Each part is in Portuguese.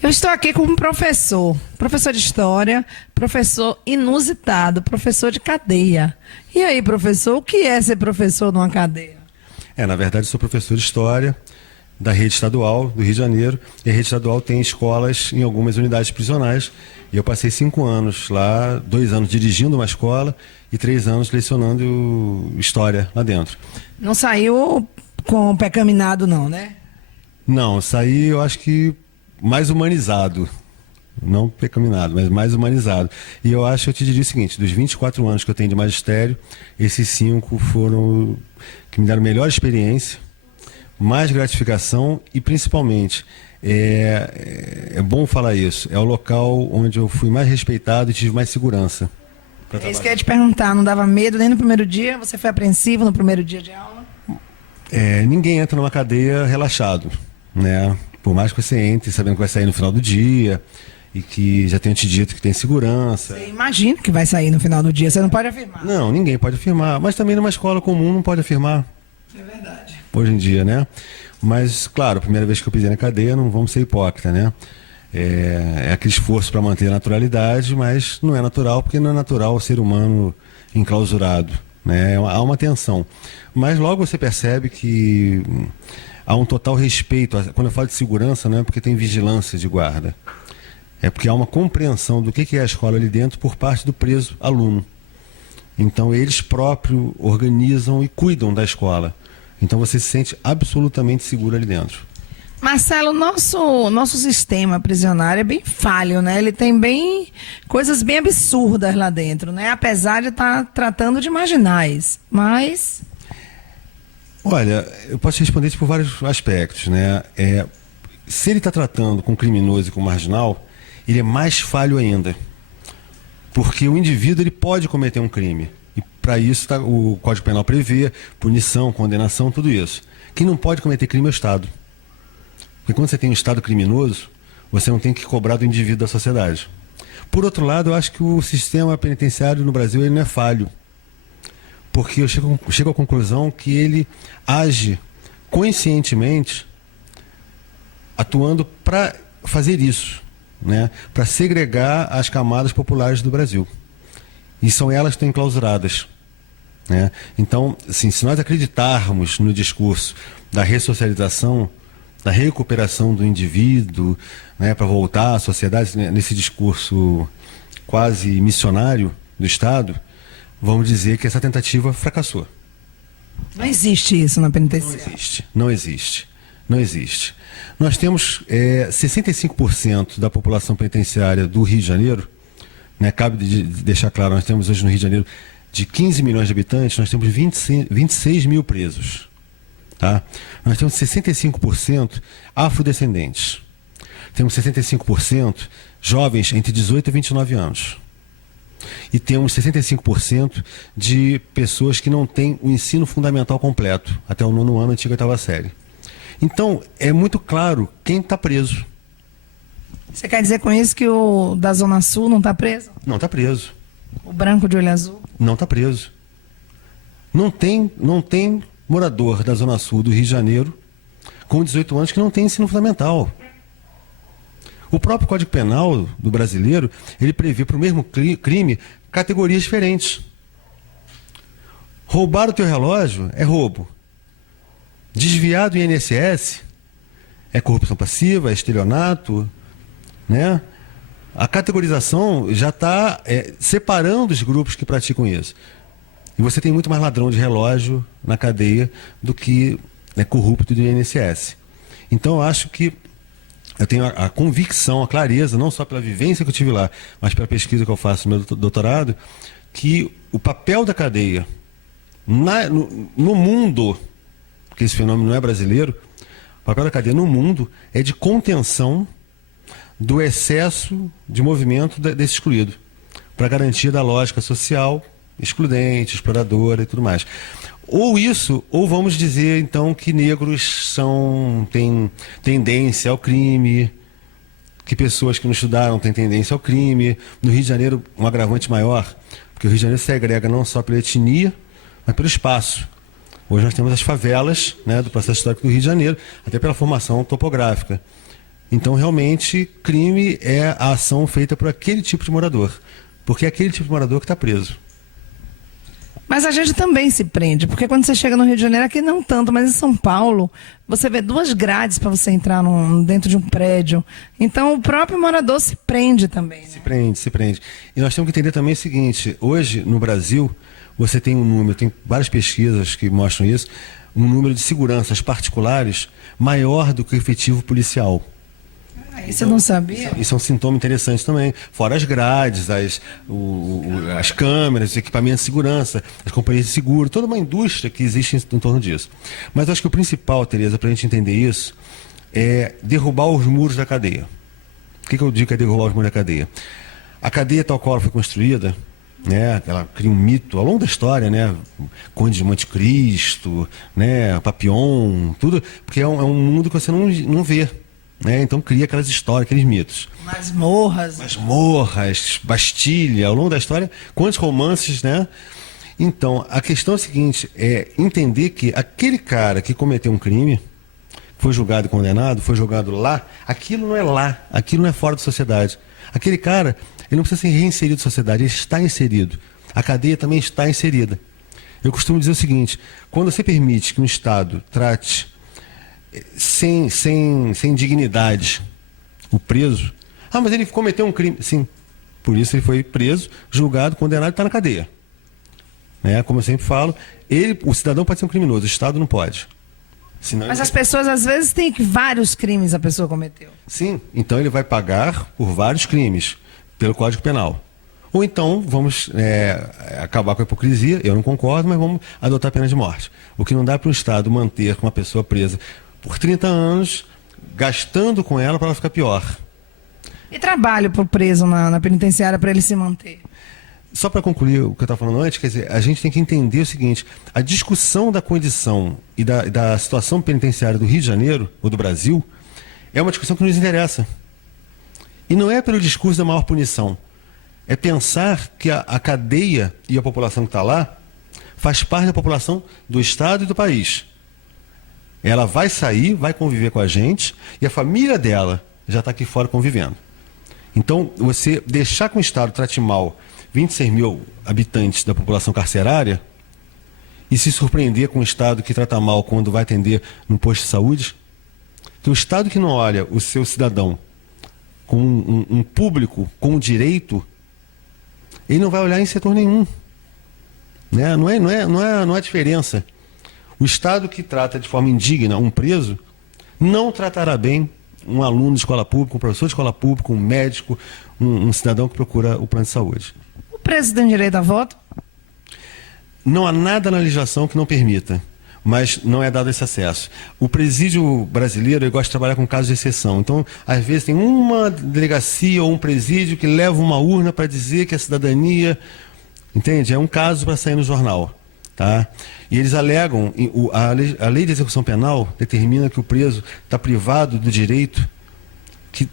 Eu estou aqui com um professor de história, professor inusitado, professor de cadeia. E aí, professor, o que é ser professor numa cadeia? Na verdade, sou professor de História da rede estadual do Rio de Janeiro. E a rede estadual tem escolas em algumas unidades prisionais. E eu passei 5 anos lá, 2 anos dirigindo uma escola e 3 anos lecionando História lá dentro. Não saiu com o pé caminado, não, né? Não, saí, eu acho que mais humanizado. Não pecaminado, mas mais humanizado. E eu te diria o seguinte, dos 24 anos que eu tenho de magistério, esses 5 foram que me deram melhor experiência, mais gratificação e principalmente, é bom falar isso, é o local onde eu fui mais respeitado e tive mais segurança. É isso que eu ia te perguntar, não dava medo nem no primeiro dia? Você foi apreensivo no primeiro dia de aula? Ninguém entra numa cadeia relaxado, né? Por mais que você entre sabendo que vai sair no final do dia e que já tenho te dito que tem segurança. Você imagina que vai sair no final do dia, você não pode afirmar. Não, ninguém pode afirmar, mas também numa escola comum não pode afirmar. É verdade. Hoje em dia, né? Mas, claro, a primeira vez que eu pisei na cadeia, não vamos ser hipócritas, né? É aquele esforço para manter a naturalidade, mas não é natural, porque não é natural o ser humano enclausurado, né? Há uma tensão. Mas logo você percebe que há um total respeito. Quando eu falo de segurança, não é porque tem vigilância de guarda. É porque há uma compreensão do que é a escola ali dentro por parte do preso aluno. Então, eles próprios organizam e cuidam da escola. Então, você se sente absolutamente seguro ali dentro. Marcelo, nosso sistema prisional é bem falho, né? Ele tem coisas bem absurdas lá dentro, né? Apesar de estar tratando de marginais, mas... Olha, eu posso responder isso por vários aspectos, né? Se ele está tratando com criminoso e com marginal, ele é mais falho ainda. Porque o indivíduo ele pode cometer um crime. E para isso o Código Penal prevê punição, condenação, tudo isso. Quem não pode cometer crime é o Estado. Porque quando você tem um Estado criminoso, você não tem que cobrar do indivíduo da sociedade. Por outro lado, eu acho que o sistema penitenciário no Brasil ele não é falho. Porque eu chego à conclusão que ele age conscientemente atuando para fazer isso, né? Para segregar as camadas populares do Brasil. E são elas que estão enclausuradas, né? Então, assim, se nós acreditarmos no discurso da ressocialização, da recuperação do indivíduo, né, para voltar à sociedade, nesse discurso quase missionário do Estado, vamos dizer que essa tentativa fracassou. Não existe isso na penitenciária. Não existe. Não existe. Nós temos 65% da população penitenciária do Rio de Janeiro, né, cabe deixar claro, nós temos hoje no Rio de Janeiro, de 15 milhões de habitantes, nós temos 26 mil presos. Tá? Nós temos 65% afrodescendentes. Temos 65% jovens entre 18 e 29 anos. E temos 65% de pessoas que não têm o ensino fundamental completo, até o 9º ano, antiga 8ª série. Então, é muito claro quem está preso. Você quer dizer com isso que o da Zona Sul não está preso? Não está preso. O branco de olho azul? Não está preso. Não tem morador da Zona Sul do Rio de Janeiro com 18 anos que não tem ensino fundamental. O próprio Código Penal do brasileiro, ele prevê para o mesmo crime categorias diferentes. Roubar o teu relógio é roubo. Desviar do INSS é corrupção passiva, é estelionato, né? A categorização já está separando os grupos que praticam isso. E você tem muito mais ladrão de relógio na cadeia do que corrupto do INSS. Então, eu acho que eu tenho a convicção, a clareza, não só pela vivência que eu tive lá, mas pela pesquisa que eu faço no meu doutorado, que o papel da cadeia no mundo, porque esse fenômeno não é brasileiro, o papel da cadeia no mundo é de contenção do excesso de movimento desse excluído, para garantia da lógica social excludente, exploradora e tudo mais. Ou isso, ou vamos dizer então que negros têm tendência ao crime, que pessoas que não estudaram têm tendência ao crime. No Rio de Janeiro, um agravante maior, porque o Rio de Janeiro segrega não só pela etnia, mas pelo espaço. Hoje nós temos as favelas, né, do processo histórico do Rio de Janeiro, até pela formação topográfica. Então, realmente, crime é a ação feita por aquele tipo de morador. Porque é aquele tipo de morador que está preso. Mas a gente também se prende, porque quando você chega no Rio de Janeiro, aqui não tanto, mas em São Paulo, você vê 2 grades para você entrar dentro de um prédio. Então o próprio morador se prende também. Né? Se prende. E nós temos que entender também o seguinte, hoje no Brasil, você tem um número, tem várias pesquisas que mostram isso, um número de seguranças particulares maior do que o efetivo policial. Isso eu não sabia. Isso é um sintoma interessante também. Fora as grades, as câmeras, os equipamentos de segurança, as companhias de seguro, toda uma indústria que existe em torno disso. Mas eu acho que o principal, Tereza, para a gente entender isso, é derrubar os muros da cadeia. O que eu digo que é derrubar os muros da cadeia? A cadeia tal qual ela foi construída, né, ela cria um mito ao longo da história, né, Conde de Monte Cristo, né, Papillon, tudo, porque é um mundo que você não vê. Né? Então cria aquelas histórias, aqueles mitos. Masmorras, Bastilha, ao longo da história, quantos romances, né? Então, a questão é a seguinte, é entender que aquele cara que cometeu um crime, foi julgado e condenado, foi julgado lá, aquilo não é lá, aquilo não é fora da sociedade. Aquele cara, ele não precisa ser reinserido na sociedade, ele está inserido. A cadeia também está inserida. Eu costumo dizer o seguinte, quando você permite que um Estado trate sem dignidade o preso, mas ele cometeu um crime, sim, por isso ele foi preso, julgado, condenado e está na cadeia, né? Como eu sempre falo, o cidadão pode ser um criminoso, o Estado não pode. Senão mas as pessoas às vezes têm que vários crimes a pessoa cometeu. Sim, então ele vai pagar por vários crimes pelo Código Penal. Ou então vamos acabar com a hipocrisia, eu não concordo, mas vamos adotar a pena de morte. O que não dá para o Estado manter uma pessoa presa por 30 anos, gastando com ela para ela ficar pior. E trabalho para o preso na penitenciária para ele se manter? Só para concluir o que eu estava falando antes, quer dizer, a gente tem que entender o seguinte, a discussão da condição e da situação penitenciária do Rio de Janeiro, ou do Brasil, é uma discussão que nos interessa. E não é pelo discurso da maior punição, é pensar que a cadeia e a população que está lá faz parte da população do Estado e do país. Ela vai sair, vai conviver com a gente e a família dela já está aqui fora convivendo. Então, você deixar que o Estado trate mal 26 mil habitantes da população carcerária e se surpreender com o Estado que trata mal quando vai atender no posto de saúde, que o Estado que não olha o seu cidadão com um público com direito, ele não vai olhar em setor nenhum. Né? Não há diferença. O Estado que trata de forma indigna um preso não tratará bem um aluno de escola pública, um professor de escola pública, um médico, um cidadão que procura o plano de saúde. O preso tem direito a voto? Não há nada na legislação que não permita, mas não é dado esse acesso. O presídio brasileiro, ele gosta de trabalhar com casos de exceção. Então, às vezes, tem uma delegacia ou um presídio que leva uma urna para dizer que a cidadania... Entende? É um caso para sair no jornal. Tá? E eles alegam, a lei de execução penal determina que o preso está privado do direito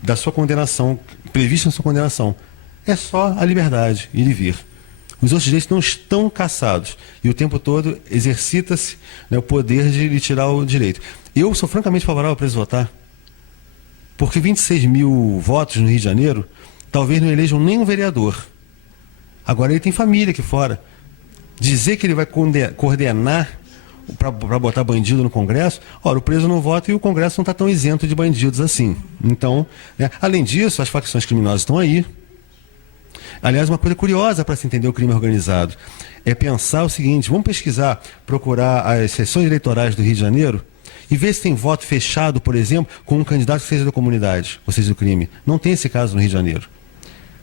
da sua condenação, previsto na sua condenação. É só a liberdade, ir e vir. Os outros direitos não estão cassados. E o tempo todo exercita-se, né, o poder de lhe tirar o direito. Eu sou francamente favorável ao preso votar. Porque 26 mil votos no Rio de Janeiro talvez não elejam nem um vereador. Agora ele tem família aqui fora. Dizer que ele vai coordenar para botar bandido no Congresso, ora, o preso não vota e o Congresso não está tão isento de bandidos assim. Então, né, além disso, as facções criminosas estão aí. Aliás, uma coisa curiosa para se entender o crime organizado é pensar o seguinte, vamos pesquisar, procurar as sessões eleitorais do Rio de Janeiro e ver se tem voto fechado, por exemplo, com um candidato que seja da comunidade, ou seja, do crime. Não tem esse caso no Rio de Janeiro.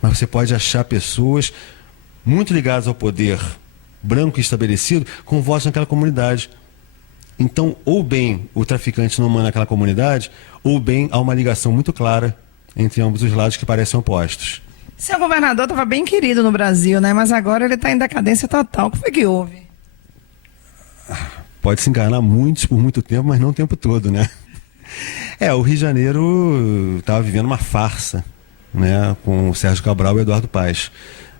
Mas você pode achar pessoas muito ligadas ao poder branco estabelecido com votos naquela comunidade. Então, ou bem o traficante não manda naquela comunidade, ou bem há uma ligação muito clara entre ambos os lados que parecem opostos. Seu governador estava bem querido no Brasil, né? Mas agora ele está em decadência total. O que foi que houve? Pode se enganar muitos por muito tempo, mas não o tempo todo, né? O Rio de Janeiro estava vivendo uma farsa, né? Com o Sérgio Cabral e o Eduardo Paes.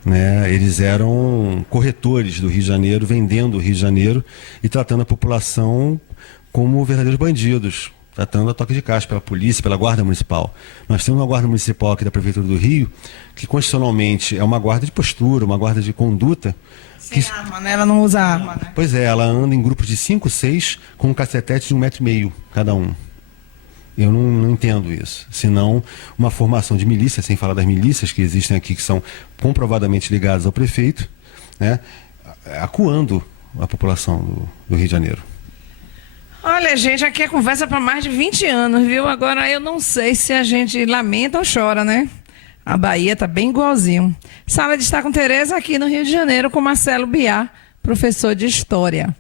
Né? Eles eram corretores do Rio de Janeiro, vendendo o Rio de Janeiro e tratando a população como verdadeiros bandidos. tratando a toque de caixa pela polícia, pela guarda municipal. Nós temos uma guarda municipal aqui da Prefeitura do Rio, que constitucionalmente é uma guarda de postura, uma guarda de conduta. Sem arma, né? Ela não usa arma, né? Pois é, ela anda em grupos de 5, 6, com um cacetete de 1,5 m cada um. Eu não entendo isso. Senão, uma formação de milícia, sem falar das milícias que existem aqui, que são comprovadamente ligadas ao prefeito, né, acuando a população do Rio de Janeiro. Olha, gente, aqui é conversa para mais de 20 anos, viu? Agora eu não sei se a gente lamenta ou chora, né? A Bahia tá bem igualzinho. Sala de estar com Tereza aqui no Rio de Janeiro com Marcelo Biar, professor de História.